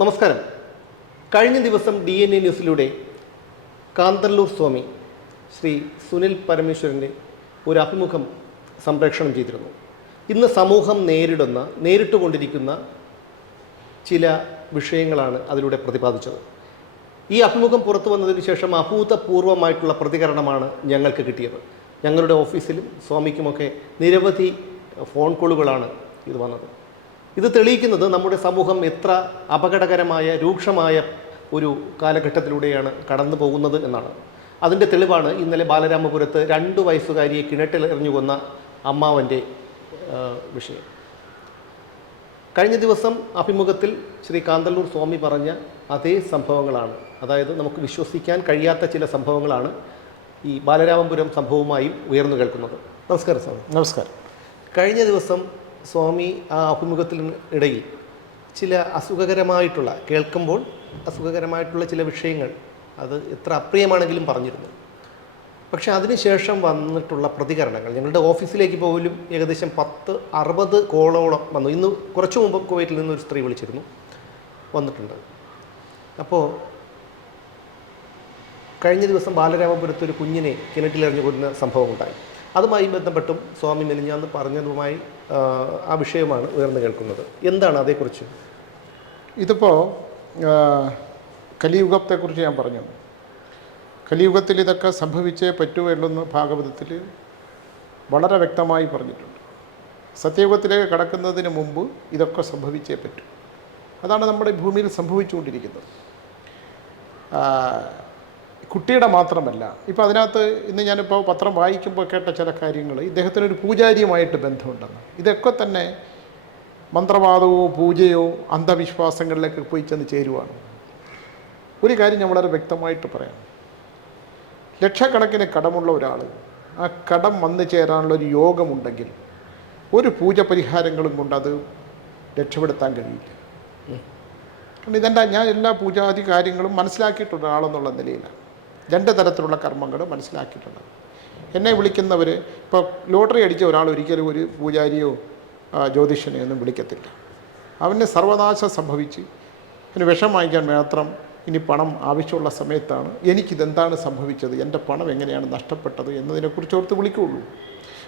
നമസ്കാരം. കഴിഞ്ഞ ദിവസം DNA ന്യൂസിലൂടെ കാന്തല്ലൂർ സ്വാമി ശ്രീ സുനിൽ പരമേശ്വരൻ്റെ ഒരു അഭിമുഖം സംപ്രേഷണം ചെയ്തിരുന്നു. ഇന്ന് സമൂഹം നേരിട്ടുകൊണ്ടിരിക്കുന്ന ചില വിഷയങ്ങളാണ് അതിലൂടെ പ്രതിപാദിച്ചത്. ഈ അഭിമുഖം പുറത്തു വന്നതിന് ശേഷം അഭൂതപൂർവമായിട്ടുള്ള പ്രതികരണമാണ് ഞങ്ങൾക്ക് കിട്ടിയത്. ഞങ്ങളുടെ ഓഫീസിലും സ്വാമിക്കുമൊക്കെ നിരവധി ഫോൺ കോളുകളാണ് ഇത് വന്നത്. ഇത് തെളിയിക്കുന്നത് നമ്മുടെ സമൂഹം എത്ര അപകടകരമായ രൂക്ഷമായ ഒരു കാലഘട്ടത്തിലൂടെയാണ് കടന്നു പോകുന്നത് എന്നാണ്. അതിൻ്റെ തെളിവാണ് ഇന്നലെ ബാലരാമപുരത്ത് 2 വയസ്സുകാരിയെ കിണറ്റിൽ എറിഞ്ഞു കൊന്ന അമ്മാവൻ്റെ വിഷയം. കഴിഞ്ഞ ദിവസം അഭിമുഖത്തിൽ ശ്രീ കാന്തല്ലൂർ സ്വാമി പറഞ്ഞ അതേ സംഭവങ്ങളാണ്, അതായത് നമുക്ക് വിശ്വസിക്കാൻ കഴിയാത്ത ചില സംഭവങ്ങളാണ് ഈ ബാലരാമപുരം സംഭവവുമായും ഉയർന്നു കേൾക്കുന്നത്. നമസ്കാരം സ്വാമി. നമസ്കാരം. കഴിഞ്ഞ ദിവസം സ്വാമി ആ അഭിമുഖത്തിനിടയിൽ ചില കേൾക്കുമ്പോൾ അസുഖകരമായിട്ടുള്ള ചില വിഷയങ്ങൾ അത് എത്ര അപ്രിയമാണെങ്കിലും പറഞ്ഞിരുന്നു. പക്ഷേ അതിനുശേഷം വന്നിട്ടുള്ള പ്രതികരണങ്ങൾ ഞങ്ങളുടെ ഓഫീസിലേക്ക് പോലും ഏകദേശം 60 കോളോളം വന്നു. ഇന്ന് കുറച്ചു മുമ്പ് കുവൈറ്റിൽ നിന്നൊരു സ്ത്രീ വിളിച്ചിരുന്നു, വന്നിട്ടുണ്ട്. അപ്പോൾ കഴിഞ്ഞ ദിവസം ബാലരാമപുരത്ത് ഒരു കുഞ്ഞിനെ കിണറ്റിലെറിഞ്ഞു കൊല്ലുന്ന സംഭവം ഉണ്ടായി. അതുമായി ബന്ധപ്പെട്ടും സ്വാമി മെലിഞ്ഞാന്ന് പറഞ്ഞതുമായി ആ വിഷയമാണ് ഉയർന്നു കേൾക്കുന്നത്. എന്താണ് അതേക്കുറിച്ച്? ഇതിപ്പോൾ കലിയുഗത്തെക്കുറിച്ച് ഞാൻ പറഞ്ഞു. കലിയുഗത്തിൽ ഇതൊക്കെ സംഭവിച്ചേ പറ്റുമെന്ന് ഭാഗവതത്തിൽ വളരെ വ്യക്തമായി പറഞ്ഞിട്ടുണ്ട്. സത്യയുഗത്തിലേക്ക് കടക്കുന്നതിന് മുമ്പ് ഇതൊക്കെ സംഭവിച്ചേ പറ്റൂ. അതാണ് നമ്മുടെ ഭൂമിയിൽ സംഭവിച്ചുകൊണ്ടിരിക്കുന്നത്. കുട്ടിയുടെ മാത്രമല്ല, ഇപ്പോൾ അതിനകത്ത് ഇന്ന് ഞാനിപ്പോൾ പത്രം വായിക്കുമ്പോൾ കേട്ട ചില കാര്യങ്ങൾ, ഇദ്ദേഹത്തിനൊരു പൂജാരിയുമായിട്ട് ബന്ധമുണ്ടെന്ന്. ഇതൊക്കെ തന്നെ മന്ത്രവാദമോ പൂജയോ അന്ധവിശ്വാസങ്ങളിലേക്ക് പോയി ചെന്ന് ചേരുവാണ്. ഒരു കാര്യം ഞാൻ വളരെ വ്യക്തമായിട്ട് പറയാം. ലക്ഷക്കണക്കിന് കടമുള്ള ഒരാൾ ആ കടം വന്നു ചേരാനുള്ളൊരു യോഗമുണ്ടെങ്കിൽ ഒരു പൂജ പരിഹാരങ്ങളും കൊണ്ട് അത് രക്ഷപ്പെടുത്താൻ കഴിയില്ല. കാരണം ഞാൻ എല്ലാ പൂജാതി കാര്യങ്ങളും മനസ്സിലാക്കിയിട്ടുള്ള ആളെന്നുള്ള നിലയിലാണ് 2 തരത്തിലുള്ള കർമ്മങ്ങൾ മനസ്സിലാക്കിയിട്ടുണ്ട്. എന്നെ വിളിക്കുന്നവർ, ഇപ്പോൾ ലോട്ടറി അടിച്ച ഒരാൾ ഒരിക്കലും ഒരു പൂജാരിയോ ജ്യോതിഷനെയോ ഒന്നും വിളിക്കത്തില്ല. അവന് സർവനാശം സംഭവിച്ച് അവന് വിഷം വാങ്ങിക്കാൻ മാത്രം ഇനി പണം ആവശ്യമുള്ള സമയത്താണ് എനിക്കിതെന്താണ് സംഭവിച്ചത്, എൻ്റെ പണം എങ്ങനെയാണ് നഷ്ടപ്പെട്ടത് എന്നതിനെക്കുറിച്ച് ഓർത്ത് വിളിക്കുകയുള്ളൂ.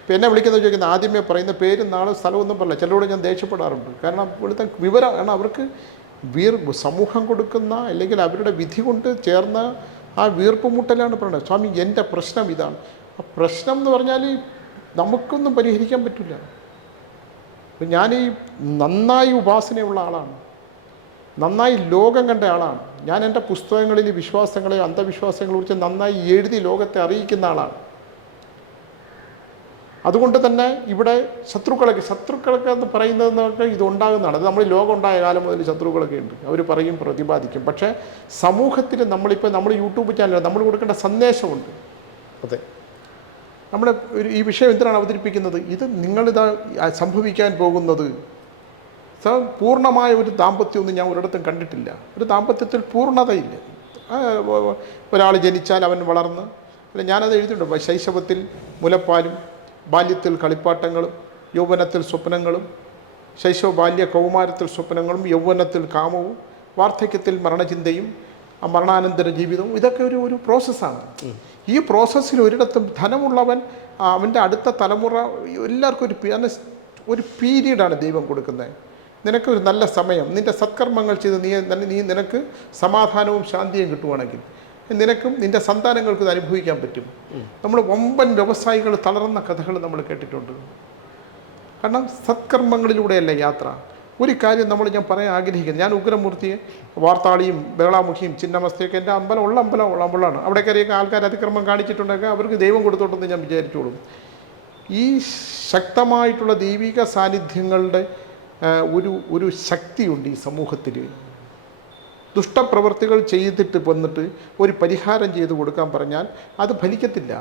ഇപ്പോൾ എന്നെ വിളിക്കുന്നത് ചോദിക്കുന്നത് ആദ്യമേ പറയുന്ന പേരും നാളും സ്ഥലമൊന്നും പറയില്ല. ചിലരോട് ഞാൻ ദേഷ്യപ്പെടാറുണ്ട്. കാരണം ഇവിടുത്തെ വിവരം, കാരണം അവർക്ക് സമൂഹം കൊടുക്കുന്ന അല്ലെങ്കിൽ അവരുടെ വിധി കൊണ്ട് ചേർന്ന ആ വീർപ്പുമുട്ടലാണ് പറയുന്നത്. സ്വാമി എൻ്റെ പ്രശ്നം ഇതാണ്. ആ പ്രശ്നം എന്ന് പറഞ്ഞാൽ നമുക്കൊന്നും പരിഹരിക്കാൻ പറ്റില്ല. അപ്പം ഞാൻ നന്നായി ഉപാസനയുള്ള ആളാണ്, നന്നായി ലോകം കണ്ട ആളാണ്. ഞാൻ എൻ്റെ പുസ്തകങ്ങളിൽ വിശ്വാസങ്ങളെ അന്ധവിശ്വാസങ്ങളെ കുറിച്ച് നന്നായി എഴുതി ലോകത്തെ അറിയിക്കുന്ന ആളാണ്. അതുകൊണ്ട് തന്നെ ഇവിടെ ശത്രുക്കളൊക്കെ എന്ന് പറയുന്നതെന്നൊക്കെ ഇതുണ്ടാകുന്നതാണ്. അത് നമ്മൾ ലോകം ഉണ്ടായ കാലം മുതൽ ശത്രുക്കളൊക്കെ ഉണ്ട്. അവർ പറയും, പ്രതിപാദിക്കും. പക്ഷേ സമൂഹത്തിൽ നമ്മൾ യൂട്യൂബ് ചാനൽ നമ്മൾ കൊടുക്കേണ്ട സന്ദേശമുണ്ട്. അതെ, നമ്മൾ ഈ വിഷയം എന്തിനാണ് അവതരിപ്പിക്കുന്നത്? ഇത് നിങ്ങളിതാ സംഭവിക്കാൻ പോകുന്നത് പൂർണ്ണമായ ഒരു ദാമ്പത്യമൊന്നും ഞാൻ ഒരിടത്തും കണ്ടിട്ടില്ല. ഒരു ദാമ്പത്യത്തിൽ പൂർണ്ണതയില്ല. ഒരാൾ ജനിച്ചാൽ അവൻ വളർന്ന്, ഞാനത് എഴുതിയിട്ടുണ്ട്. ശൈശവത്തിൽ മുലപ്പാലും, ബാല്യത്തിൽ കളിപ്പാട്ടങ്ങളും, യൗവനത്തിൽ സ്വപ്നങ്ങളും, ശൈശവ ബാല്യ കൗമാരത്തിൽ സ്വപ്നങ്ങളും, യൗവനത്തിൽ കാമവും, വാർദ്ധക്യത്തിൽ മരണചിന്തയും, മരണാനന്തര ജീവിതവും. ഇതൊക്കെ ഒരു പ്രോസസ്സാണ്. ഈ പ്രോസസ്സിൽ ഒരിടത്തും ധനമുള്ളവൻ അവൻ്റെ അടുത്ത തലമുറ എല്ലാവർക്കും ഒരു പീരീഡാണ് ദൈവം കൊടുക്കുന്നത്. നിനക്കൊരു നല്ല സമയം, നിൻ്റെ സത്കർമ്മങ്ങൾ ചെയ്ത് നിനക്ക് സമാധാനവും ശാന്തിയും കിട്ടുവാണെങ്കിൽ നിനക്കും നിൻ്റെ സന്താനങ്ങൾക്കും ഇത് അനുഭവിക്കാൻ പറ്റും. നമ്മൾ വമ്പൻ വ്യവസായികൾ തളർന്ന കഥകൾ നമ്മൾ കേട്ടിട്ടുണ്ട്. കാരണം സത്കർമ്മങ്ങളിലൂടെയല്ല യാത്ര. ഒരു കാര്യം ഞാൻ പറയാൻ ആഗ്രഹിക്കുന്നത്, ഞാൻ ഉഗ്രമൂർത്തിയെ വാർത്താളിയും ബഹളാമുഖിയും ചിന്നമസ്തയൊക്കെ എൻ്റെ അമ്പലമാണ്. അവിടെ കയറിയൊക്കെ ആൾക്കാർ അതിക്രമം കാണിച്ചിട്ടുണ്ടെങ്കിൽ അവർക്ക് ദൈവം കൊടുത്തോട്ടെന്ന് ഞാൻ വിചാരിച്ചോളൂ. ഈ ശക്തമായിട്ടുള്ള ദൈവിക സാന്നിധ്യങ്ങളുടെ ഒരു ശക്തിയുണ്ട് ഈ സമൂഹത്തിൽ. ദുഷ്ടപ്രവൃത്തികൾ ചെയ്തിട്ട് വന്നിട്ട് ഒരു പരിഹാരം ചെയ്ത് കൊടുക്കാൻ പറഞ്ഞാൽ അത് ഫലിക്കത്തില്ല.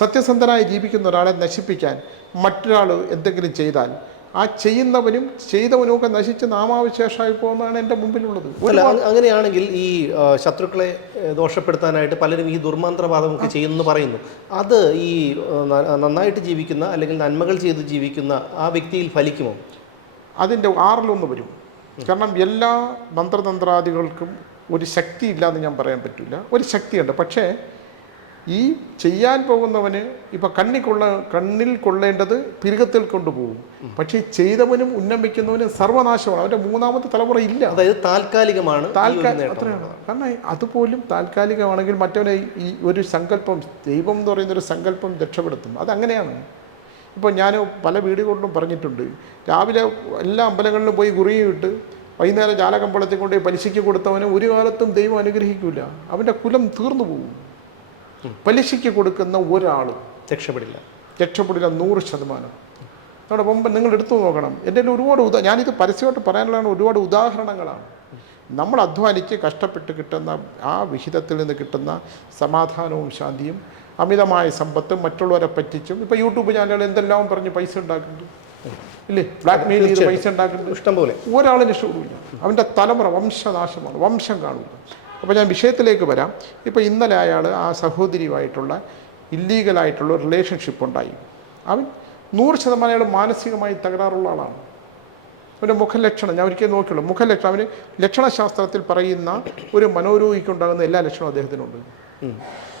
സത്യസന്ധനായി ജീവിക്കുന്ന ഒരാളെ നശിപ്പിക്കാൻ മറ്റൊരാൾ എന്തെങ്കിലും ചെയ്താൽ ആ ചെയ്യുന്നവനും ചെയ്തവനുമൊക്കെ നശിച്ച് നാമാവിശേഷമായി പോകുന്നതാണ് എൻ്റെ മുമ്പിലുള്ളത്. അങ്ങനെയാണെങ്കിൽ ഈ ശത്രുക്കളെ ദോഷപ്പെടുത്താനായിട്ട് പലരും ഈ ദുർമന്ത്രവാദമൊക്കെ ചെയ്യുമെന്ന് പറയുന്നു. അത് ഈ നന്നായിട്ട് ജീവിക്കുന്ന അല്ലെങ്കിൽ നന്മകൾ ചെയ്ത് ജീവിക്കുന്ന ആ വ്യക്തിയിൽ ഫലിക്കുമോ? അതിൻ്റെ 6 വരും. കാരണം എല്ലാ മന്ത്രതന്ത്രാദികൾക്കും ഒരു ശക്തി ഇല്ലയെന്ന് ഞാൻ പറയാൻ പറ്റില്ല. ഒരു ശക്തിയുണ്ട്. പക്ഷേ ഈ ചെയ്യാൻ പോകുന്നവന് ഇപ്പം കണ്ണിൽ കൊള്ളേണ്ടത് പിരുകത്തിൽ കൊണ്ടുപോകും. പക്ഷേ ചെയ്തവനും ഉന്നമിക്കുന്നവനും സർവനാശമാണ്. അവൻ്റെ മൂന്നാമത്തെ തലമുറ ഇല്ല. അതായത് താൽക്കാലികമാണ്. അത്രയാണ്. കാരണം അതുപോലും താൽക്കാലികമാണെങ്കിൽ മറ്റവനെ ഈ ഒരു സങ്കല്പം, ദൈവം എന്ന് പറയുന്നൊരു സങ്കല്പം രക്ഷപ്പെടുത്തും. അതങ്ങനെയാണ്. ഇപ്പോൾ ഞാൻ പല വീടുകളിലും പറഞ്ഞിട്ടുണ്ട്, രാവിലെ എല്ലാ അമ്പലങ്ങളിലും പോയി കുറിയിട്ട് വൈകുന്നേരം ജാലകമ്പളത്തിൽ കൊണ്ട് പലിശയ്ക്ക് കൊടുത്തവനെ ഒരു കാലത്തും ദൈവം അനുഗ്രഹിക്കില്ല. അവൻ്റെ കുലം തീർന്നു പോകും. പലിശയ്ക്ക് കൊടുക്കുന്ന ഒരാളും രക്ഷപ്പെടില്ല 100%. നമ്മുടെ മുമ്പ് നിങ്ങൾ എടുത്തു നോക്കണം. എൻ്റെ ഒരുപാട് ഞാനിത് പരസ്യമായിട്ട് പറയാനുള്ളതാണ്. ഒരുപാട് ഉദാഹരണങ്ങളാണ്. നമ്മൾ അധ്വാനിച്ച് കഷ്ടപ്പെട്ട് കിട്ടുന്ന ആ വിഹിതത്തിൽ നിന്ന് കിട്ടുന്ന സമാധാനവും ശാന്തിയും, അമിതമായ സമ്പത്തും, മറ്റുള്ളവരെ പറ്റിച്ചും, ഇപ്പോൾ യൂട്യൂബ് ചാനലുകൾ എന്തെല്ലാം പറഞ്ഞ് പൈസ ഉണ്ടാക്കുന്നുണ്ട് ഇല്ലേ, ബ്ലാക്ക് മെയിൽ ചെയ്ത് പൈസ ഉണ്ടാക്കുന്നുണ്ട് ഇഷ്ടംപോലെ. ഒരാളും രക്ഷപ്പെടില്ല. അവൻ്റെ തലമുറ വംശനാശമാണ്, വംശം കാണില്ല. അപ്പോൾ ഞാൻ വിഷയത്തിലേക്ക് വരാം. ഇപ്പോൾ ഇന്നലെ അയാൾ ആ സഹോദരിയുമായിട്ടുള്ള ഇല്ലീഗലായിട്ടുള്ള റിലേഷൻഷിപ്പ് ഉണ്ടായി. അവൻ 100% അയാൾ മാനസികമായി തകരാറുള്ള ആളാണ്. അവൻ്റെ മുഖലക്ഷണം ഞാൻ ഒരിക്കലും നോക്കിയുള്ളൂ. മുഖലക്ഷണം അവന് ലക്ഷണശാസ്ത്രത്തിൽ പറയുന്ന ഒരു മനോരോഗിക്കുണ്ടാകുന്ന എല്ലാ ലക്ഷണവും അദ്ദേഹത്തിനുണ്ട്.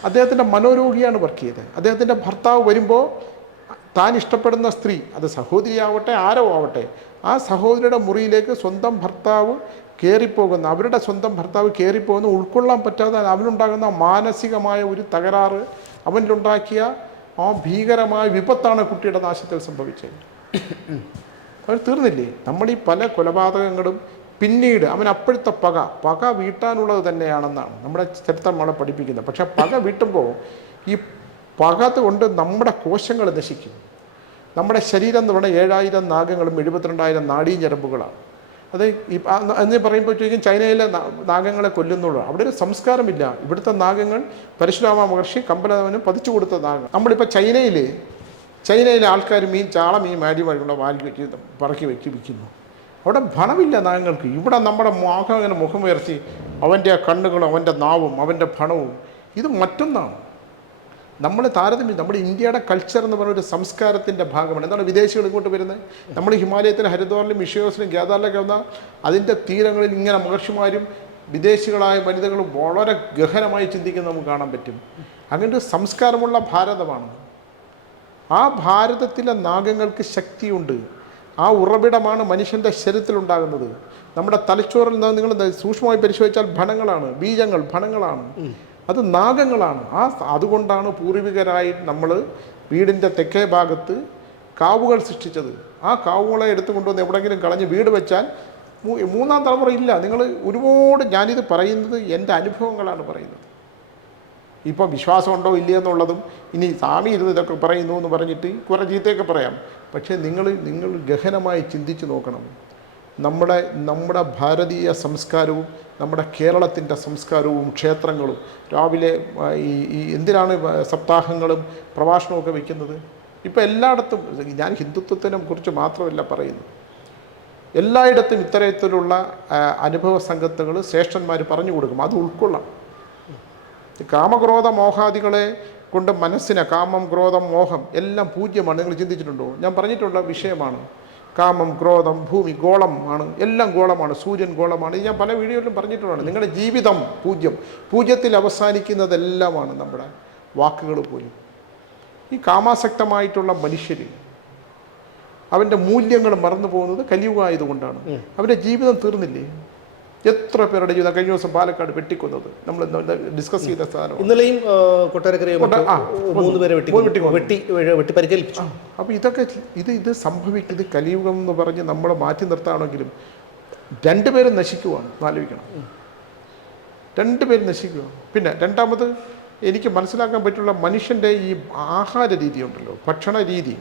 അദ്ദേഹത്തിൻ്റെ മനോരോഗിയാണ് വർക്ക് ചെയ്തത്. അദ്ദേഹത്തിൻ്റെ ഭർത്താവ് വരുമ്പോൾ താൻ ഇഷ്ടപ്പെടുന്ന സ്ത്രീ, അത് സഹോദരിയാവട്ടെ ആരോ ആവട്ടെ, ആ സഹോദരിയുടെ മുറിയിലേക്ക് സ്വന്തം ഭർത്താവ് കയറിപ്പോകുന്ന, അവരുടെ സ്വന്തം ഭർത്താവ് കയറിപ്പോകുന്ന ഉൾക്കൊള്ളാൻ പറ്റാതെ അവനുണ്ടാകുന്ന മാനസികമായ ഒരു തകരാറ്, അവനിലുണ്ടാക്കിയ ആ ഭീകരമായ വിപത്താണ് കുട്ടിയുടെ നാശത്തിൽ സംഭവിച്ചത്. അവർ തീർന്നില്ലേ? നമ്മളീ പല കൊലപാതകങ്ങളും പിന്നീട് അവൻ അപ്പോഴത്തെ പക വീട്ടാനുള്ളത് തന്നെയാണെന്നാണ് നമ്മുടെ ചരിത്രം നമ്മളെ പഠിപ്പിക്കുന്നത്. പക്ഷെ പക വീട്ടുമ്പോൾ ഈ പക കൊണ്ട് നമ്മുടെ കോശങ്ങൾ നശിക്കും. നമ്മുടെ ശരീരം എന്ന് പറഞ്ഞാൽ 7000 നാഗങ്ങളും 72,000 നാഡീഞരമ്പുകളാണ്. അത് എന്ന് പറയുമ്പോഴത്തേക്കും ചൈനയിലെ നാഗങ്ങളെ കൊല്ലുന്നുള്ളൂ. അവിടെ ഒരു സംസ്കാരമില്ല. ഇവിടുത്തെ നാഗങ്ങൾ പരശുരാമ മഹർഷി കമ്പലവന് പതിച്ചു കൊടുത്ത നാഗം. നമ്മളിപ്പോൾ ചൈനയിലെ ആൾക്കാർ ചാള മീൻ മാടിയുള്ള വാൽ വെച്ച് പറക്കി വെച്ച് വിൽക്കുന്നു. അവിടെ ഭണമില്ല നാഗങ്ങൾക്ക്. ഇവിടെ നമ്മുടെ അങ്ങനെ മുഖമുയർത്തി അവൻ്റെ കണ്ണുകളും അവൻ്റെ നാവും അവൻ്റെ ഭണവും ഇത് മറ്റൊന്നാണ്. നമ്മൾ താരതമ്യം, നമ്മുടെ ഇന്ത്യയുടെ കൾച്ചർ എന്ന് പറയുന്ന ഒരു സംസ്കാരത്തിൻ്റെ ഭാഗമാണ്. എന്താണ് വിദേശികൾ ഇങ്ങോട്ട് വരുന്നത്? നമ്മൾ ഹിമാലയത്തിലെ ഹരിദ്വാറിലും വിഷയോസിലും കേദാറിലൊക്കെ വന്ന അതിൻ്റെ തീരങ്ങളിൽ ഇങ്ങനെ മഹർഷിമാരും വിദേശികളായ വനിതകളും വളരെ ഗഹനമായി ചിന്തിക്കുന്നത് നമുക്ക് കാണാൻ പറ്റും. അങ്ങനത്തെ സംസ്കാരമുള്ള ഭാരതമാണ്. ആ ഭാരതത്തിലെ നാഗങ്ങൾക്ക് ശക്തിയുണ്ട്. ആ ഉറവിടമാണ് മനുഷ്യൻ്റെ ശരീരത്തിലുണ്ടാകുന്നത്. നമ്മുടെ തലച്ചോറിൽ നിന്ന് നിങ്ങൾ സൂക്ഷ്മമായി പരിശോധിച്ചാൽ ഭണങ്ങളാണ്, ബീജങ്ങൾ ഭണങ്ങളാണ്, അത് നാഗങ്ങളാണ്. അതുകൊണ്ടാണ് പൂർവികരായി നമ്മൾ വീടിൻ്റെ തെക്കേ ഭാഗത്ത് കാവുകൾ സൃഷ്ടിച്ചത്. ആ കാവുകളെ എടുത്തുകൊണ്ടുവന്ന് എവിടെയെങ്കിലും കളഞ്ഞ് വീട് വെച്ചാൽ മൂന്നാം തലമുറ ഇല്ല. നിങ്ങൾ ഒരുപാട്, ഞാനിത് പറയുന്നത് എൻ്റെ അനുഭവങ്ങളാണ് പറയുന്നത്. ഇപ്പം വിശ്വാസമുണ്ടോ ഇല്ലയെന്നുള്ളതും ഇനി സ്വാമി ഇരുന്ന് ഇതൊക്കെ പറയുന്നു എന്ന് പറഞ്ഞിട്ട് കുറേ ചീത്തയൊക്കെ പറയാം. പക്ഷേ നിങ്ങൾ ഗഹനമായി ചിന്തിച്ച് നോക്കണം. നമ്മുടെ ഭാരതീയ സംസ്കാരവും നമ്മുടെ കേരളത്തിൻ്റെ സംസ്കാരവും ക്ഷേത്രങ്ങളും രാവിലെ ഈ എന്തിനാണ് സപ്താഹങ്ങളും പ്രഭാഷണമൊക്കെ വയ്ക്കുന്നത്? ഇപ്പോൾ എല്ലായിടത്തും, ഞാൻ ഹിന്ദുത്വത്തിനെ കുറിച്ച് മാത്രമല്ല പറയുന്നത്, എല്ലായിടത്തും ഇത്തരത്തിലുള്ള അനുഭവ സംഗത്തുകൾ ശ്രേഷ്ഠന്മാർ പറഞ്ഞു കൊടുക്കും. അത് ഉൾക്കൊള്ളാം. കാമക്രോധ മോഹാദികളെ കൊണ്ട് മനസ്സിനെ, കാമം ക്രോധം മോഹം എല്ലാം പൂജ്യമാണ്. നിങ്ങൾ ചിന്തിച്ചിട്ടുണ്ടോ? ഞാൻ പറഞ്ഞിട്ടുള്ള വിഷയമാണ്. കാമം ക്രോധം ഭൂമി ഗോളമാണ്, എല്ലാം ഗോളമാണ്. സൂര്യൻ ഗോളമാണ്. ഇത് ഞാൻ പല വീഡിയോയിലും പറഞ്ഞിട്ടുള്ളതാണ്. നിങ്ങളുടെ ജീവിതം പൂജ്യത്തിൽ അവസാനിക്കുന്നതെല്ലാമാണ് നമ്മുടെ വാക്കുകൾ പോലും. ഈ കാമാസക്തമായിട്ടുള്ള മനുഷ്യർ അവൻ്റെ മൂല്യങ്ങൾ മറന്നു പോകുന്നത് കലിയുഗമായതുകൊണ്ടാണ്. അവൻ്റെ ജീവിതം തീർന്നില്ലേ? എത്ര പേരുടെ ജീവിതം കഴിഞ്ഞ ദിവസം പാലക്കാട് വെട്ടിക്കൊന്നത് നമ്മൾ ഡിസ്കസ് ചെയ്ത സാധനം. ഇന്നലെയും കൊട്ടാരക്കരയിൽ 3 പേരെ വെട്ടി പരിക്കേൽപ്പിച്ചു. അപ്പോൾ ഇതൊക്കെ ഇത് സംഭവിക്കുന്നത് കലിയുഗം എന്ന് പറഞ്ഞ് നമ്മളെ മാറ്റി നിർത്താണെങ്കിലും 2 പേരും നശിക്കുവാണ്. ആലോചിക്കണം, 2 പേരും നശിക്കുക. പിന്നെ രണ്ടാമത് എനിക്ക് മനസ്സിലാക്കാൻ പറ്റുള്ള മനുഷ്യൻ്റെ ഈ ആഹാര രീതി ഉണ്ടല്ലോ, ഭക്ഷണ രീതി.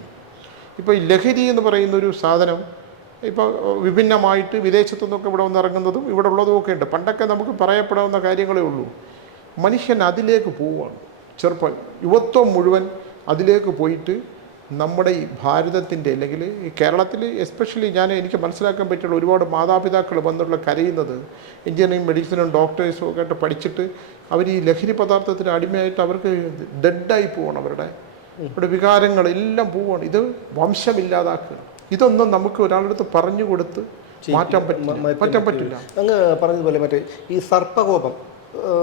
ഇപ്പോൾ ഈ ലഹരി എന്ന് പറയുന്നൊരു സാധനം ഇപ്പോൾ വിഭിന്നമായിട്ട് വിദേശത്തു നിന്നൊക്കെ ഇവിടെ വന്നിറങ്ങുന്നതും ഇവിടെ ഉള്ളതുമൊക്കെ ഉണ്ട്. പണ്ടൊക്കെ നമുക്ക് പറയപ്പെടാവുന്ന കാര്യങ്ങളേ ഉള്ളൂ. മനുഷ്യൻ അതിലേക്ക് പോവുകയാണ്. യുവത്വം മുഴുവൻ അതിലേക്ക് പോയിട്ട് നമ്മുടെ ഈ ഭാരതത്തിൻ്റെ, അല്ലെങ്കിൽ ഈ കേരളത്തിൽ എസ്പെഷ്യലി എനിക്ക് മനസ്സിലാക്കാൻ പറ്റുള്ള ഒരുപാട് മാതാപിതാക്കൾ വന്നുള്ള കരയുന്നത് എഞ്ചിനീയറിംഗ് മെഡിസിനും ഡോക്ടേഴ്സും ഒക്കെ ആയിട്ട് പഠിച്ചിട്ട് അവർ ഈ ലഹരി പദാർത്ഥത്തിന് അടിമയായിട്ട് അവർക്ക് ഡെഡായി പോവാണ്. അവരുടെ വികാരങ്ങളെല്ലാം പോവുകയാണ്. ഇത് വംശമില്ലാതാക്കുക. ഇതൊന്നും നമുക്ക് ഒരാളുടെ അടുത്ത് പറഞ്ഞു കൊടുത്ത് മാറ്റാൻ പറ്റില്ല. അങ്ങ് പറഞ്ഞതുപോലെ മറ്റേ ഈ സർപ്പകോപം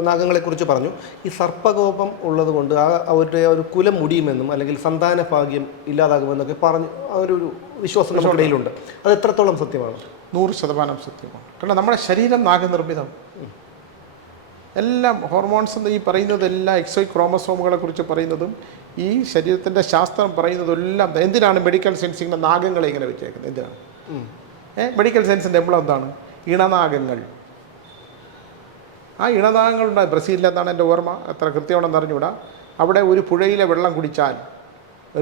നാഗങ്ങളെക്കുറിച്ച് പറഞ്ഞു. ഈ സർപ്പകോപം ഉള്ളത് കൊണ്ട് അവരുടെ ഒരു കുലം മുടിയുമെന്നും അല്ലെങ്കിൽ സന്താന ഭാഗ്യം ഇല്ലാതാകുമെന്നൊക്കെ പറഞ്ഞു ആ ഒരു വിശ്വാസം നമുക്കിടയിലുണ്ട്. അത് എത്രത്തോളം സത്യമാണ്? 100% സത്യമാണ്. കാരണം നമ്മുടെ ശരീരം നാഗനിർമ്മിതം. എല്ലാം ഹോർമോൺസ് എന്ന് ഈ പറയുന്നതെല്ലാം XY ക്രോമസോമുകളെ കുറിച്ച് പറയുന്നതും ഈ ശരീരത്തിൻ്റെ ശാസ്ത്രം പറയുന്നതെല്ലാം എന്തിനാണ് മെഡിക്കൽ സയൻസ് ഇങ്ങനെ നാഗങ്ങളെ ഇങ്ങനെ വെച്ചേക്കുന്നത്? എന്തിനാണ്? മെഡിക്കൽ സയൻസിൻ്റെ എംബ്ലം എന്താണ്? ഇണനാഗങ്ങൾ. ആ ഇണനാഗങ്ങളുണ്ടായി ബ്രസീലിലെന്നാണ് എൻ്റെ ഓർമ്മ, എത്ര കൃത്യമാണെന്ന് അറിഞ്ഞുകൂടാ. അവിടെ ഒരു പുഴയിലെ വെള്ളം കുടിച്ചാൽ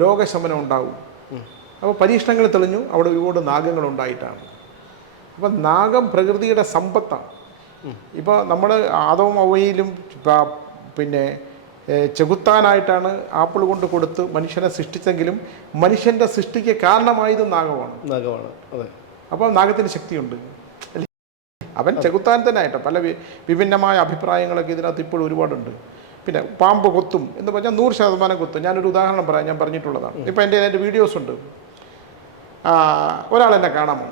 രോഗശമനം ഉണ്ടാവും. അപ്പോൾ പരീക്ഷണങ്ങൾ തെളിഞ്ഞു അവിടെ ഒരുപാട് നാഗങ്ങളുണ്ടായിട്ടാണ്. അപ്പം നാഗം പ്രകൃതിയുടെ സമ്പത്താണ്. ഇപ്പോൾ നമ്മൾ ആദവും അവയിലും പിന്നെ ചെകുത്താനായിട്ടാണ് ആപ്പിൾ കൊണ്ട് കൊടുത്ത് മനുഷ്യനെ സൃഷ്ടിച്ചെങ്കിലും മനുഷ്യൻ്റെ സൃഷ്ടിക്ക് കാരണമായത് നാഗമാണ്. അതെ. അപ്പോൾ നാഗത്തിന് ശക്തിയുണ്ട്. അവൻ ചെകുത്താൻ തന്നെ ആയിട്ടോ. പല വിഭിന്നമായ അഭിപ്രായങ്ങളൊക്കെ ഇതിനകത്ത് ഇപ്പോഴും ഒരുപാടുണ്ട്. പിന്നെ പാമ്പ് കൊത്തും എന്ന് പറഞ്ഞാൽ 100% കൊത്തും. ഞാനൊരു ഉദാഹരണം പറയാം, ഞാൻ പറഞ്ഞിട്ടുള്ളതാണ്. ഇപ്പോൾ എൻ്റെ വീഡിയോസ് ഉണ്ട്. ഒരാളെന്നെ കാണാമോ?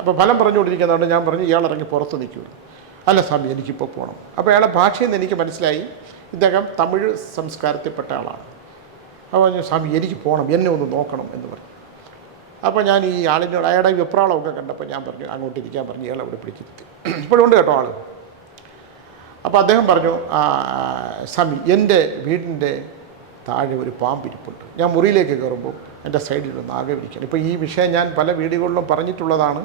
അപ്പോൾ ഫലം പറഞ്ഞുകൊണ്ടിരിക്കുന്നതുകൊണ്ട് ഞാൻ പറഞ്ഞു ഇയാൾ ഇറങ്ങി പുറത്ത് നിൽക്കുക. അല്ല സ്വാമി എനിക്കിപ്പോൾ പോകണം. അപ്പോൾ അയാളെ ഭാഷയിൽ നിന്ന് എനിക്ക് മനസ്സിലായി ഇദ്ദേഹം തമിഴ് സംസ്കാരത്തിൽപ്പെട്ട ആളാണ്. അപ്പോൾ പറഞ്ഞു സ്വാമി എനിക്ക് പോകണം, എന്നെ ഒന്ന് നോക്കണം എന്ന് പറഞ്ഞു. അപ്പോൾ ഞാൻ ഈ ആളിനോട് അയാളുടെ വിപ്രാളമൊക്കെ കണ്ടപ്പോൾ ഞാൻ പറഞ്ഞു അങ്ങോട്ട് ഇരിക്കാൻ പറഞ്ഞു. ഇയാൾ അവിടെ പിടിച്ചിരുത്തി. ഇപ്പോഴും ഉണ്ട് കേട്ടോ ആൾ. അപ്പോൾ അദ്ദേഹം പറഞ്ഞു സ്വാമി എൻ്റെ വീടിൻ്റെ താഴെ ഒരു പാമ്പിരിപ്പുണ്ട്. ഞാൻ മുറിയിലേക്ക് കയറുമ്പോൾ എൻ്റെ സൈഡിൽ ഒരു നാഗം ഇരിക്കണം. ഇപ്പോൾ ഈ വിഷയം ഞാൻ പല വീഡിയോകളിലും പറഞ്ഞിട്ടുള്ളതാണ്.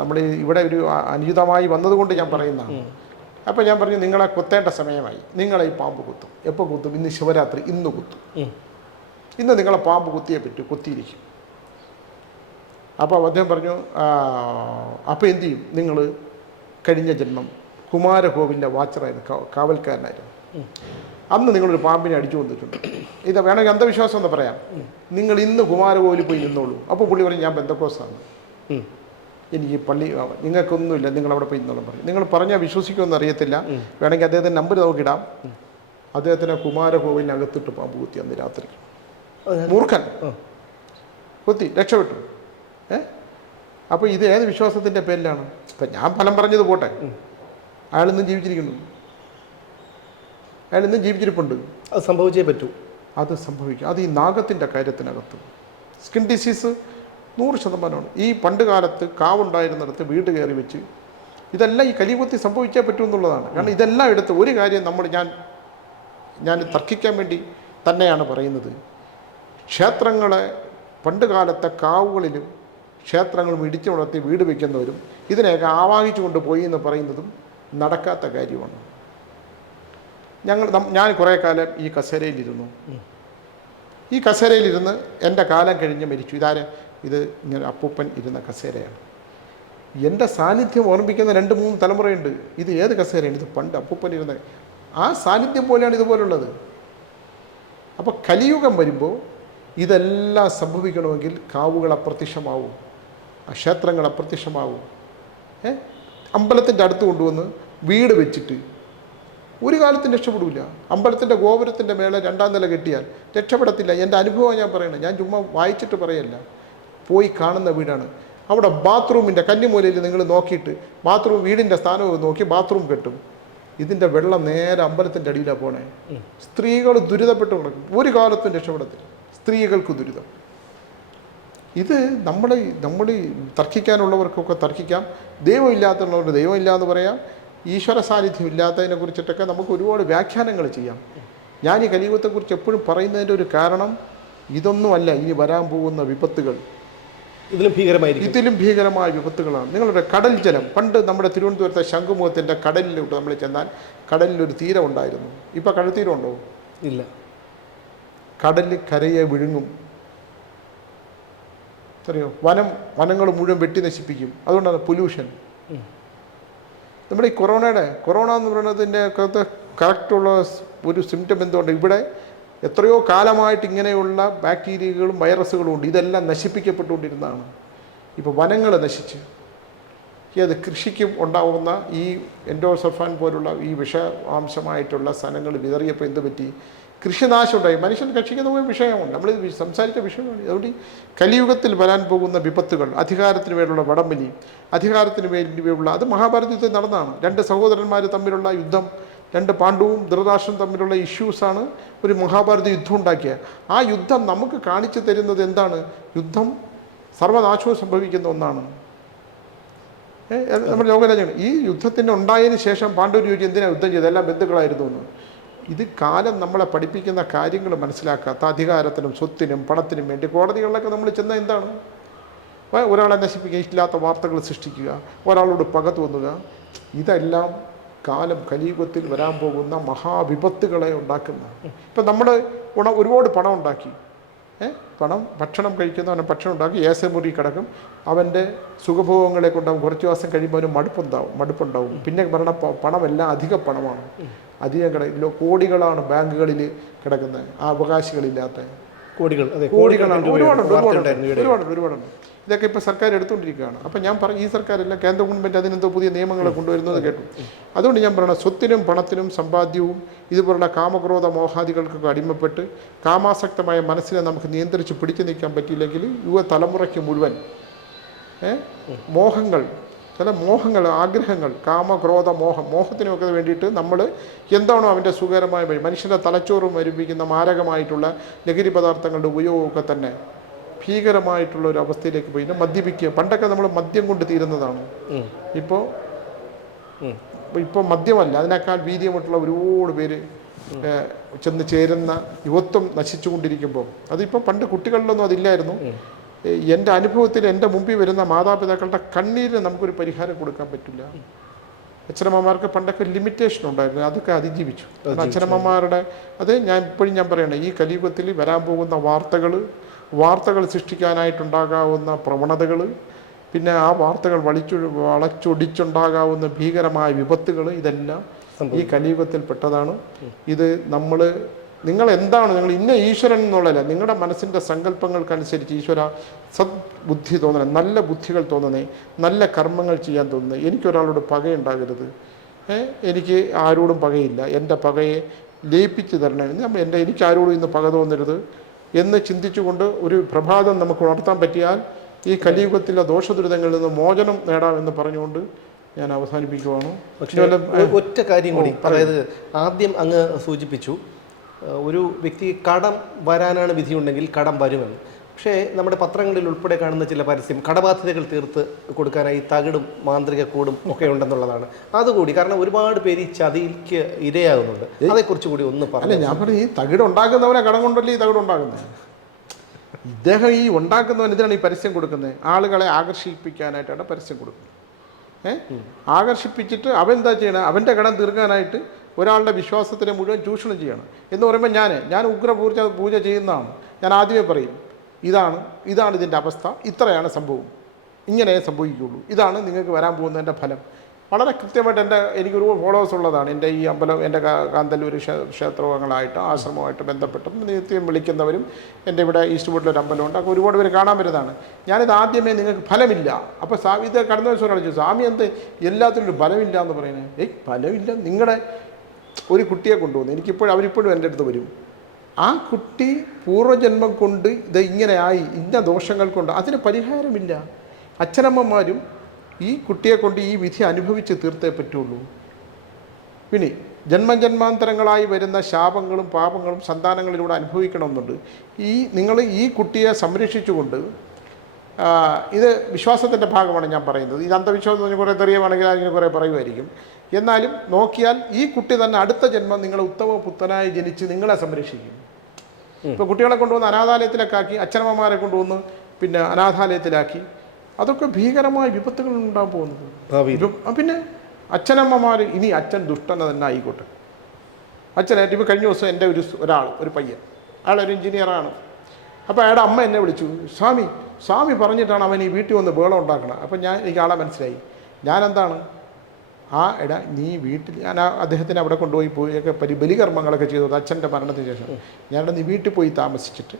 നമ്മൾ ഇവിടെ ഒരു അനുചിതമായി വന്നതുകൊണ്ട് ഞാൻ പറയുന്നതാണ്. അപ്പോൾ ഞാൻ പറഞ്ഞു നിങ്ങളെ കൊത്തേണ്ട സമയമായി. നിങ്ങളെ ഈ പാമ്പ് കുത്തും. എപ്പോൾ കുത്തും? ഇന്ന് ശിവരാത്രി, ഇന്ന് കുത്തും. ഇന്ന് നിങ്ങളെ പാമ്പ് കുത്തിയേ പറ്റൂ, കുത്തിയിരിക്കും. അപ്പോൾ അദ്ദേഹം പറഞ്ഞു അപ്പോൾ എന്തു ചെയ്യും? നിങ്ങൾ കഴിഞ്ഞ ജന്മം കുമാരകോവിലിൻ്റെ വാച്ചറായിരുന്നു, കാവൽക്കാരനായിരുന്നു. അന്ന് നിങ്ങളൊരു പാമ്പിനെ അടിച്ചു വന്നിട്ടുണ്ട്. ഇത് വേണമെങ്കിൽ അന്ധവിശ്വാസം എന്ന് പറയാം. നിങ്ങൾ ഇന്ന് കുമാരകോവിലിൽ പോയി നിന്നോളൂ. അപ്പോൾ പുള്ളി പറയും ഞാൻ ബന്ധക്കോസാണ്, എനിക്ക് പള്ളി നിങ്ങൾക്കൊന്നുമില്ല, നിങ്ങളവിടെ പോയി നിന്നോളം പറയും. നിങ്ങൾ പറഞ്ഞാൽ വിശ്വസിക്കുമെന്ന് അറിയത്തില്ല. വേണമെങ്കിൽ അദ്ദേഹത്തിൻ്റെ നമ്പർ നോക്കിയിടാം. അദ്ദേഹത്തിനെ കുമാരകോവിലിനകത്തിട്ട് പാമ്പ് കുത്തി അന്ന് രാത്രി. മൂർഖൻ കുത്തി രക്ഷപ്പെട്ടു. അപ്പോൾ ഇത് ഏത് വിശ്വാസത്തിൻ്റെ പേരിലാണ്? ഇപ്പം ഞാൻ ഫലം പറഞ്ഞത് പോട്ടെ, അയാളിന്നും ജീവിച്ചിരിക്കുന്നു, അയാളിന്നും ജീവിച്ചിരിപ്പുണ്ട്. അത് സംഭവിച്ചേ പറ്റൂ. അത് സംഭവിക്കും. അത് ഈ നാഗത്തിൻ്റെ കാര്യത്തിനകത്ത് സ്കിൻ ഡിസീസ് 100%. ഈ പണ്ട് കാലത്ത് കാവുണ്ടായിരുന്നിടത്ത് വീട് കയറി വെച്ച് ഇതെല്ലാം ഈ കലികുത്തി സംഭവിച്ചേ പറ്റൂ എന്നുള്ളതാണ്. കാരണം ഇതെല്ലാം എടുത്ത് ഒരു കാര്യം ഞാൻ തർക്കിക്കാൻ വേണ്ടി തന്നെയാണ് പറയുന്നത്. ക്ഷേത്രങ്ങളെ പണ്ട് കാലത്തെ കാവുകളിലും ക്ഷേത്രങ്ങളും ഇടിച്ചു വളർത്തി വീട് വയ്ക്കുന്നവരും ഇതിനെയൊക്കെ ആവാഹിച്ചു കൊണ്ടുപോയി എന്ന് പറയുന്നതും നടക്കാത്ത കാര്യമാണ്. ഞാൻ കുറേ കാലം ഈ കസേരയിലിരുന്നു. ഈ കസേരയിലിരുന്ന് എൻ്റെ കാലം കഴിഞ്ഞ് മരിച്ചു. ഇത് ഇങ്ങനെ അപ്പൂപ്പൻ ഇരുന്ന കസേരയാണ്. എൻ്റെ സാന്നിധ്യം ഓർമ്മിക്കുന്ന 2-3 തലമുറയുണ്ട്. ഇത് ഏത് കസേരയാണ്? ഇത് പണ്ട് അപ്പൂപ്പൻ ഇരുന്ന ആ സാന്നിധ്യം പോലെയാണ് ഇതുപോലുള്ളത്. അപ്പോൾ കലിയുഗം വരുമ്പോൾ ഇതെല്ലാം സംഭവിക്കണമെങ്കിൽ കാവുകൾ അപ്രത്യക്ഷമാവും, ക്ഷേത്രങ്ങൾ അപ്രത്യക്ഷമാവും. അമ്പലത്തിൻ്റെ അടുത്ത് കൊണ്ടുവന്ന് വീട് വെച്ചിട്ട് ഒരു കാലത്തും രക്ഷപ്പെടില്ല. അമ്പലത്തിൻ്റെ ഗോപുരത്തിൻ്റെ മേലെ 2ാം നില കെട്ടിയാൽ രക്ഷപ്പെടത്തില്ല. എൻ്റെ അനുഭവം ഞാൻ പറയണത്, ഞാൻ ചുമ്മാ വായിച്ചിട്ട് പറയല്ല, പോയി കാണുന്ന വീടാണ്. അവിടെ ബാത്റൂമിൻ്റെ കന്നിമൂലയിൽ നിങ്ങൾ നോക്കിയിട്ട് ബാത്റൂം വീടിൻ്റെ സ്ഥാനവും നോക്കി ബാത്റൂം കെട്ടും. ഇതിൻ്റെ വെള്ളം നേരെ അമ്പലത്തിൻ്റെ അടിയിലാണ് പോണേ. സ്ത്രീകൾ ദുരിതപ്പെട്ട് കിടക്കും. ഒരു കാലത്തും രക്ഷപ്പെടത്തില്ല. സ്ത്രീകൾക്ക് ദുരിതം. ഇത് നമ്മൾ തർക്കിക്കാനുള്ളവർക്കൊക്കെ തർക്കിക്കാം. ദൈവം ഇല്ലാത്തുള്ളവർക്ക് ദൈവം ഇല്ല എന്ന് പറയാം. ഈശ്വര സാന്നിധ്യം ഇല്ലാത്തതിനെ കുറിച്ചിട്ടൊക്കെ നമുക്ക് ഒരുപാട് വ്യാഖ്യാനങ്ങൾ ചെയ്യാം. ഞാൻ ഈ കലിയുഗത്തെക്കുറിച്ച് എപ്പോഴും പറയുന്നതിൻ്റെ ഒരു കാരണം ഇതൊന്നുമല്ല, ഇനി വരാൻ പോകുന്ന വിപത്തുകൾ ഇതിലും ഭീകരമായ വിപത്തുകളാണ്. നിങ്ങളുടെ കടൽ ജലം, പണ്ട് നമ്മുടെ തിരുവനന്തപുരത്തെ ശംഖുമുഖത്തിൻ്റെ കടലിലോട്ട് നമ്മൾ ചെന്നാൽ കടലിലൊരു തീരം ഉണ്ടായിരുന്നു. ഇപ്പം കടൽ തീരം ഉണ്ടോ? ഇല്ല. കടലിൽ കരയെ വിഴുങ്ങും. അറിയോ? വനങ്ങൾ മുഴുവൻ വെട്ടി നശിപ്പിക്കും. അതുകൊണ്ടാണ് പൊല്യൂഷൻ. നമ്മുടെ ഈ കൊറോണ എന്ന് പറയുന്നതിൻ്റെ അകത്ത് കറക്റ്റുള്ള ഒരു സിംറ്റം എന്തുകൊണ്ട്? ഇവിടെ എത്രയോ കാലമായിട്ട് ഇങ്ങനെയുള്ള ബാക്ടീരിയകളും വൈറസുകളും ഉണ്ട്. ഇതെല്ലാം നശിപ്പിക്കപ്പെട്ടുകൊണ്ടിരുന്നതാണ്. ഇപ്പോൾ വനങ്ങൾ നശിച്ച് അത് കൃഷിക്കും ഉണ്ടാവുന്ന ഈ എൻഡോസൾഫാൻ പോലുള്ള ഈ വിഷാംശമായിട്ടുള്ള സാധനങ്ങൾ വിതറിയപ്പോൾ എന്ത് പറ്റി? കൃഷിനാശം ഉണ്ടായി. മനുഷ്യൻ കക്ഷിക്കുന്ന വിഷയമുണ്ട്, നമ്മൾ സംസാരിച്ച വിഷയമാണ്. അതുകൊണ്ട് കലിയുഗത്തിൽ വരാൻ പോകുന്ന വിപത്തുകൾ, അധികാരത്തിന് മേലുള്ള വടംവലി, അധികാരത്തിന് വേണ്ടിയുള്ള അത് മഹാഭാരത യുദ്ധം നടന്നതാണ്. രണ്ട് സഹോദരന്മാർ തമ്മിലുള്ള യുദ്ധം, രണ്ട് പാണ്ഡവും ധൃതരാഷ്ട്രം തമ്മിലുള്ള ഇഷ്യൂസാണ് ഒരു മഹാഭാരത യുദ്ധം ഉണ്ടാക്കിയത്. ആ യുദ്ധം നമുക്ക് കാണിച്ചു തരുന്നത് എന്താണ്? യുദ്ധം സർവനാശവും സംഭവിക്കുന്ന ഒന്നാണ്. നമ്മുടെ ലോകരാജ്യങ്ങൾ ഈ യുദ്ധത്തിന് ഉണ്ടായതിന് ശേഷം പാണ്ഡവർ ചോദിച്ചു എന്തിനാണ് യുദ്ധം ചെയ്തത്, എല്ലാം ബന്ധുക്കളായിരുന്നു എന്ന്. ഇത് കാലം നമ്മളെ പഠിപ്പിക്കുന്ന കാര്യങ്ങൾ മനസ്സിലാക്കാത്ത, അധികാരത്തിനും സ്വത്തിനും പണത്തിനും വേണ്ടി കോടതികളിലൊക്കെ നമ്മൾ ചെന്ന എന്താണ്? ഒരാളെ നശിപ്പിക്കുക, ഇല്ലാത്ത വാർത്തകൾ സൃഷ്ടിക്കുക, ഒരാളോട് പക തോന്നുക. ഇതെല്ലാം കാലം കലിയുഗത്തിൽ വരാൻ പോകുന്ന മഹാവിപത്തുകളെ ഉണ്ടാക്കുന്ന. ഇപ്പം നമ്മൾ ഒരുപാട് പണം ഉണ്ടാക്കി, ഭക്ഷണം കഴിക്കുന്നവനെ ഭക്ഷണം ഉണ്ടാക്കി ഏസമുറി കിടക്കും, അവൻ്റെ സുഖഭോഗങ്ങളെ കൊണ്ട് അവൻ കുറച്ച് ദിവസം കഴിയുമ്പോൾ അവന് മടുപ്പുണ്ടാവും. പിന്നെ പറഞ്ഞ പണമെല്ലാം അധിക പണമാണ്, അധികം കോടികളാണ് ബാങ്കുകളിൽ കിടക്കുന്നത്, ആ അവകാശികളില്ലാത്ത കോടികളാണ്. ഒരുപാടുണ്ട്. ഇതൊക്കെ ഇപ്പോൾ സർക്കാർ എടുത്തുകൊണ്ടിരിക്കുകയാണ്. അപ്പം ഞാൻ ഈ സർക്കാരല്ല, കേന്ദ്ര ഗവൺമെൻറ് അതിനെന്തോ പുതിയ നിയമങ്ങൾ കൊണ്ടുവരുന്നത് കേട്ടു. അതുകൊണ്ട് ഞാൻ പറയണം, സ്വത്തിനും പണത്തിനും സമ്പാദ്യവും ഇതുപോലുള്ള കാമക്രോധ മോഹാദികൾക്കൊക്കെ അടിമപ്പെട്ട് കാമാസക്തമായ മനസ്സിനെ നമുക്ക് നിയന്ത്രിച്ച് പിടിച്ചു നിൽക്കാൻ പറ്റിയില്ലെങ്കിൽ യുവതലമുറയ്ക്ക് മുഴുവൻ മോഹങ്ങൾ, ചില മോഹങ്ങൾ, ആഗ്രഹങ്ങൾ, കാമക്രോധ മോഹത്തിനൊക്കെ വേണ്ടിയിട്ട് നമ്മൾ എന്താണോ അവൻ്റെ സുഖകരമായ വഴി, മനുഷ്യൻ്റെ തലച്ചോറും മരുപ്പിക്കുന്ന മാരകമായിട്ടുള്ള ലഹരി പദാർത്ഥങ്ങളുടെ ഉപയോഗമൊക്കെ തന്നെ ഭീകരമായിട്ടുള്ള ഒരു അവസ്ഥയിലേക്ക് പോയി. മദ്യപിക്കുക, പണ്ടൊക്കെ നമ്മൾ മദ്യം കൊണ്ട് തീരുന്നതാണ്. ഇപ്പോൾ മദ്യമല്ല, അതിനേക്കാൾ വീര്യമായിട്ടുള്ള ഒരുപാട് പേര് ചെന്ന് ചേരുന്ന യുവത്വം നശിച്ചുകൊണ്ടിരിക്കുമ്പോൾ, അതിപ്പോൾ പണ്ട് കുട്ടികളിലൊന്നും അതില്ലായിരുന്നു. എൻ്റെ അനുഭവത്തിൽ എൻ്റെ മുമ്പിൽ വരുന്ന മാതാപിതാക്കളുടെ കണ്ണീരിന് നമുക്കൊരു പരിഹാരം കൊടുക്കാൻ പറ്റില്ല. അച്ഛനമ്മമാർക്ക് പണ്ടൊക്കെ ലിമിറ്റേഷൻ ഉണ്ടായിരുന്നു, അതൊക്കെ അതിജീവിച്ചു. അച്ഛനമ്മമാരുടെ അത് ഇപ്പോഴും ഞാൻ പറയണേ, ഈ കലിയുഗത്തിൽ വരാൻ പോകുന്ന വാർത്തകൾ സൃഷ്ടിക്കാനായിട്ടുണ്ടാകാവുന്ന പ്രവണതകൾ, പിന്നെ ആ വാർത്തകൾ വളച്ചൊടിച്ചുണ്ടാകാവുന്ന ഭീകരമായ വിപത്തുകൾ, ഇതെല്ലാം ഈ കലിയുഗത്തിൽ പെട്ടതാണ്. ഇത് നിങ്ങൾ എന്താണ്, നിങ്ങൾ ഇന്ന ഈശ്വരൻ എന്നുള്ളതല്ല, നിങ്ങളുടെ മനസ്സിൻ്റെ സങ്കല്പങ്ങൾക്കനുസരിച്ച് ഈശ്വര സദ്ബുദ്ധി തോന്നണേ, നല്ല ബുദ്ധികൾ തോന്നണേ, നല്ല കർമ്മങ്ങൾ ചെയ്യാൻ തോന്നുന്നത്. എനിക്കൊരാളോട് പകയുണ്ടാകരുത്, എനിക്ക് ആരോടും പകയില്ല, എൻ്റെ പകയെ ലയിപ്പിച്ച് തരണേ, എനിക്ക് ആരോടും ഇന്ന് പക തോന്നരുത് എന്ന് ചിന്തിച്ചുകൊണ്ട് ഒരു പ്രഭാതം നമുക്ക് ഉണർത്താൻ പറ്റിയാൽ ഈ കലിയുഗത്തിലെ ദോഷദുരിതങ്ങളിൽ നിന്ന് മോചനം നേടാമെന്ന് പറഞ്ഞുകൊണ്ട് ഞാൻ അവസാനിപ്പിക്കുവാണ്. പക്ഷേ ഒറ്റ കാര്യം കൂടി, അതായത് ആദ്യം അങ്ങ് സൂചിപ്പിച്ചു ഒരു വ്യക്തി കടം വരാനാണ് വിധിയുണ്ടെങ്കിൽ കടം വരുമെന്ന്. പക്ഷേ നമ്മുടെ പത്രങ്ങളിൽ ഉൾപ്പെടെ കാണുന്ന ചില പരസ്യം കടബാധ്യതകൾ തീർത്ത് കൊടുക്കാനായി തകിടും മാന്ത്രിക കൂടും ഒക്കെ ഉണ്ടെന്നുള്ളതാണ്. അതുകൂടി കാരണം ഒരുപാട് പേര് ഈ ചതിക്ക് ഇരയാകുന്നുണ്ട്, അതേക്കുറിച്ച് കൂടി ഒന്ന് പറഞ്ഞു. ഞാൻ പറഞ്ഞു, ഈ തകിട് ഉണ്ടാക്കുന്നവനെ കടം കൊണ്ടല്ലേ ഈ തകിട് ഉണ്ടാക്കുന്നത്. ഇദ്ദേഹം ഈ ഉണ്ടാക്കുന്നവൻ ഇതിനാണ് ഈ പരസ്യം കൊടുക്കുന്നത്, ആളുകളെ ആകർഷിപ്പിക്കാനായിട്ടാണ് പരസ്യം കൊടുക്കുന്നത്. ആകർഷിപ്പിച്ചിട്ട് അവൻ എന്താ ചെയ്യണം, അവൻ്റെ കടം തീർക്കാനായിട്ട് ഒരാളുടെ വിശ്വാസത്തിനെ മുഴുവൻ ചൂഷണം ചെയ്യണം. എന്ന് പറയുമ്പോൾ ഞാൻ പൂജ ചെയ്യുന്നതാണ്, ഞാൻ ആദ്യമേ പറയും ഇതാണ് ഇതിൻ്റെ അവസ്ഥ, ഇത്രയാണ് സംഭവം, ഇങ്ങനെ സംഭവിക്കുകയുള്ളൂ, ഇതാണ് നിങ്ങൾക്ക് വരാൻ പോകുന്നതിൻ്റെ ഫലം. വളരെ കൃത്യമായിട്ട് എനിക്കൊരു ഫോളോവേഴ്സ് ഉള്ളതാണ്. എൻ്റെ ഈ അമ്പലം, എൻ്റെ കാന്തല്ലൂർ ക്ഷേത്രങ്ങളായിട്ട് ആശ്രമമായിട്ട് ബന്ധപ്പെട്ടും നിത്യം വിളിക്കുന്നവരും, എൻ്റെ ഇവിടെ ഈസ്റ്റ് വീട്ടിലൊരു അമ്പലമുണ്ട്, അപ്പോൾ ഒരുപാട് പേര് കാണാൻ വരുന്നതാണ്. ഞാനിത് ആദ്യമേ നിങ്ങൾക്ക് ഫലമില്ല, അപ്പോൾ ഇത് കടന്നു വെച്ച ഒരാൾ ചോദിച്ചു, സ്വാമി എന്ത് എല്ലാത്തിനും ഒരു ഫലമില്ല എന്ന് പറയുന്നത്? ഫലമില്ല, നിങ്ങളുടെ ഒരു കുട്ടിയെ കൊണ്ടുവന്നു, അവരിപ്പോഴും എൻ്റെ അടുത്ത് വരും, ആ കുട്ടി പൂർവ്വജന്മം കൊണ്ട് ഇത് ഇങ്ങനെയായി, ഇന്ന ദോഷങ്ങൾ കൊണ്ട്, അതിന് പരിഹാരമില്ല. അച്ഛനമ്മമാരും ഈ കുട്ടിയെ കൊണ്ട് ഈ വിധി അനുഭവിച്ച് തീർത്തേ പറ്റുള്ളൂ. പിന്നെ ജന്മജന്മാന്തരങ്ങളായി വരുന്ന ശാപങ്ങളും പാപങ്ങളും സന്താനങ്ങളിലൂടെ അനുഭവിക്കണമെന്നുണ്ട്. നിങ്ങൾ ഈ കുട്ടിയെ സംരക്ഷിച്ചുകൊണ്ട്, ഇത് വിശ്വാസത്തിൻ്റെ ഭാഗമാണ് ഞാൻ പറയുന്നത്, ഇത് അന്ധവിശ്വാസം എന്ന് കുറേ തെറിയമാണെങ്കിൽ അതിന് കുറേ പറയുമായിരിക്കും. എന്നാലും നോക്കിയാൽ ഈ കുട്ടി തന്നെ അടുത്ത ജന്മം നിങ്ങളെ ഉത്തമ പുത്രനായി ജനിച്ച് നിങ്ങളെ സംരക്ഷിക്കും. ഇപ്പോൾ കുട്ടികളെ കൊണ്ടുവന്ന് അനാഥാലയത്തിലേക്കാക്കി, അച്ഛനമ്മമാരെ കൊണ്ടുവന്ന് പിന്നെ അനാഥാലയത്തിലാക്കി, അതൊക്കെ ഭീകരമായ വിപത്തുകൾ ഉണ്ടാകാൻ പോകുന്നത്. പിന്നെ അച്ഛനമ്മമാർ, ഇനി അച്ഛൻ ദുഷ്ടന തന്നെ ആയിക്കോട്ടെ, അച്ഛനായിട്ട് ഇപ്പോൾ കഴിഞ്ഞ ദിവസം എൻ്റെ ഒരു പയ്യൻ, അയാളൊരു എഞ്ചിനീയറാണ്. അപ്പോൾ അയാളുടെ അമ്മ എന്നെ വിളിച്ചു, സ്വാമി പറഞ്ഞിട്ടാണ് അവൻ ഈ വീട്ടിൽ വന്ന് ബഹളം ഉണ്ടാക്കണം. അപ്പം എനിക്ക് ആളെ മനസ്സിലായി. ഞാനെന്താണ് നീ വീട്ടിൽ, ഞാൻ അദ്ദേഹത്തിന് അവിടെ കൊണ്ടുപോയി ബലികർമ്മങ്ങളൊക്കെ ചെയ്തത് അച്ഛൻ്റെ മരണത്തിന് ശേഷം. നീ വീട്ടിൽ പോയി താമസിച്ചിട്ട്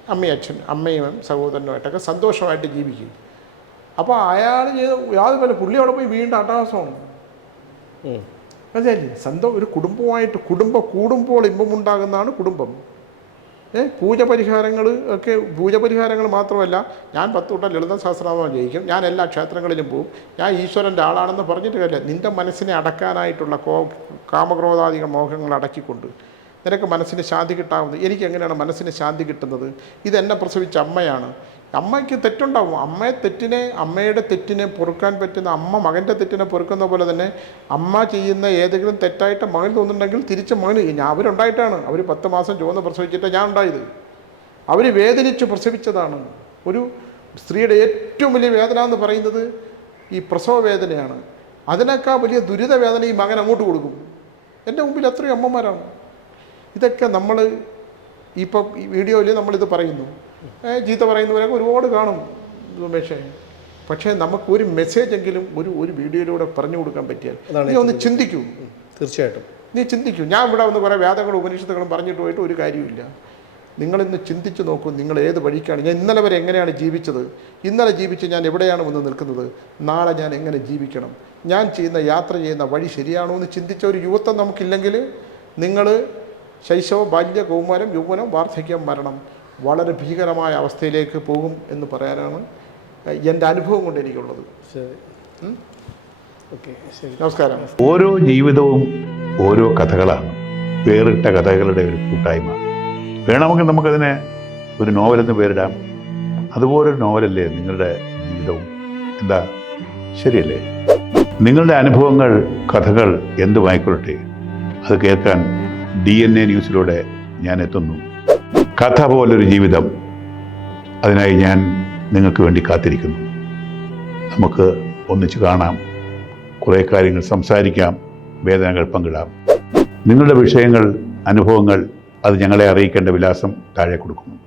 അമ്മയും സഹോദരനുമായിട്ടൊക്കെ സന്തോഷമായിട്ട് ജീവിക്കും. അപ്പോൾ അയാൾ ചെയ്ത് യാതൊരു പുള്ളി അവിടെ പോയി വീണ്ടും അട്ടഹാസമാണ്. അതല്ലേ ഒരു കുടുംബമായിട്ട്, കുടുംബം കൂടുമ്പോൾ ഇമ്പമുണ്ടാകുന്നതാണ് കുടുംബം. പൂജ പരിഹാരങ്ങൾ മാത്രമല്ല, ഞാൻ 10 കൂട്ടം ലളിത സഹസ്രനാമം ജയിക്കും, ഞാൻ എല്ലാ ക്ഷേത്രങ്ങളിലും പോവും, ഞാൻ ഈശ്വരൻ്റെ ആളാണെന്ന് പറഞ്ഞിട്ട് കാര്യമില്ല. നിൻ്റെ മനസ്സിനെ അടക്കാനായിട്ടുള്ള കാമക്രോധാധിക മോഹങ്ങൾ അടക്കിക്കൊണ്ട് നിനക്ക് മനസ്സിന് ശാന്തി കിട്ടാവുന്നത്. എനിക്ക് എങ്ങനെയാണ് മനസ്സിന് ശാന്തി കിട്ടുന്നത്? ഇതെന്നെ പ്രസവിച്ച അമ്മയാണ്. അമ്മയ്ക്ക് തെറ്റുണ്ടാവും. അമ്മയുടെ തെറ്റിനെ പൊറുക്കാൻ പറ്റുന്ന, അമ്മ മകൻ്റെ തെറ്റിനെ പൊറുക്കുന്ന പോലെ തന്നെ അമ്മ ചെയ്യുന്ന ഏതെങ്കിലും തെറ്റായിട്ട് മകൻ തോന്നുന്നുണ്ടെങ്കിൽ തിരിച്ച് മകന് അവരുണ്ടായിട്ടാണ്. അവർ 10 മാസം ചുവന്ന് പ്രസവിച്ചിട്ട് ഞാൻ ഉണ്ടായത്. അവർ വേദനിച്ച് പ്രസവിച്ചതാണ്. ഒരു സ്ത്രീയുടെ ഏറ്റവും വലിയ വേദന എന്ന് പറയുന്നത് ഈ പ്രസവ വേദനയാണ്. അതിനേക്കാൾ വലിയ ദുരിത വേദന ഈ മകൻ അങ്ങോട്ട് കൊടുക്കും. എൻ്റെ മുമ്പിൽ എത്രയും അമ്മമാരാണ്. ഇതൊക്കെ നമ്മൾ ഇപ്പോൾ ഈ വീഡിയോയിൽ നമ്മളിത് പറയുന്നു, ചീത്ത പറയുന്നവരൊക്കെ ഒരുപാട് കാണും സുമേഷേ. പക്ഷേ നമുക്ക് ഒരു മെസ്സേജെങ്കിലും ഒരു വീഡിയോയിലൂടെ പറഞ്ഞു കൊടുക്കാൻ പറ്റിയാൽ നീ ഒന്ന് ചിന്തിക്കൂ. തീർച്ചയായിട്ടും നീ ചിന്തിക്കൂ. ഞാൻ ഇവിടെ ഒന്ന് കുറേ വേദങ്ങളും ഉപനിഷത്തുകളും പറഞ്ഞിട്ട് പോയിട്ട് ഒരു കാര്യമില്ല. നിങ്ങളിന്ന് ചിന്തിച്ച് നോക്കൂ, നിങ്ങൾ ഏത് വഴിക്കാണ്. ഞാൻ ഇന്നലെ വരെ എങ്ങനെയാണ് ജീവിച്ചത്? ഇന്നലെ ജീവിച്ച് ഞാൻ എവിടെയാണ് വന്ന് നിൽക്കുന്നത്? നാളെ ഞാൻ എങ്ങനെ ജീവിക്കണം? ഞാൻ യാത്ര ചെയ്യുന്ന വഴി ശരിയാണോ എന്ന് ചിന്തിച്ച ഒരു യുവത്വം നമുക്കില്ലെങ്കിൽ നിങ്ങൾ ശൈശവ, ബാല്യ, കൗമാരം, യൗവനം, വാർദ്ധക്യം, മരണം വളരെ ഭീകരമായ അവസ്ഥയിലേക്ക് പോകും എന്ന് പറയാനാണ് എൻ്റെ അനുഭവം കൊണ്ട് എനിക്കുള്ളത്. ശരി, ഓക്കെ, ശരി, നമസ്കാരം. ഓരോ ജീവിതവും ഓരോ കഥകളാണ്, വേറിട്ട കഥകളുടെ ഒരു കൂട്ടായ്മ. വേണമെങ്കിൽ നമുക്കതിനെ ഒരു നോവലെന്ന് പേരിടാം. അതുപോലൊരു നോവലല്ലേ നിങ്ങളുടെ ജീവിതവും? എന്താ, ശരിയല്ലേ? നിങ്ങളുടെ അനുഭവങ്ങൾ, കഥകൾ എന്തുമായിക്കൊള്ളട്ടെ, അത് കേൾക്കാൻ DNA ന്യൂസിലൂടെ ഞാൻ എത്തുന്നു. കഥ പോലൊരു ജീവിതം, അതിനായി ഞാൻ നിങ്ങൾക്ക് വേണ്ടി കാത്തിരിക്കുന്നു. നമുക്ക് ഒന്നിച്ച് കാണാം, കുറേ കാര്യങ്ങൾ സംസാരിക്കാം, വേദനകൾ പങ്കിടാം. നിങ്ങളുടെ വിഷയങ്ങൾ, അനുഭവങ്ങൾ അത് ഞങ്ങളെ അറിയിക്കേണ്ട വിലാസം താഴെ കൊടുക്കുന്നു.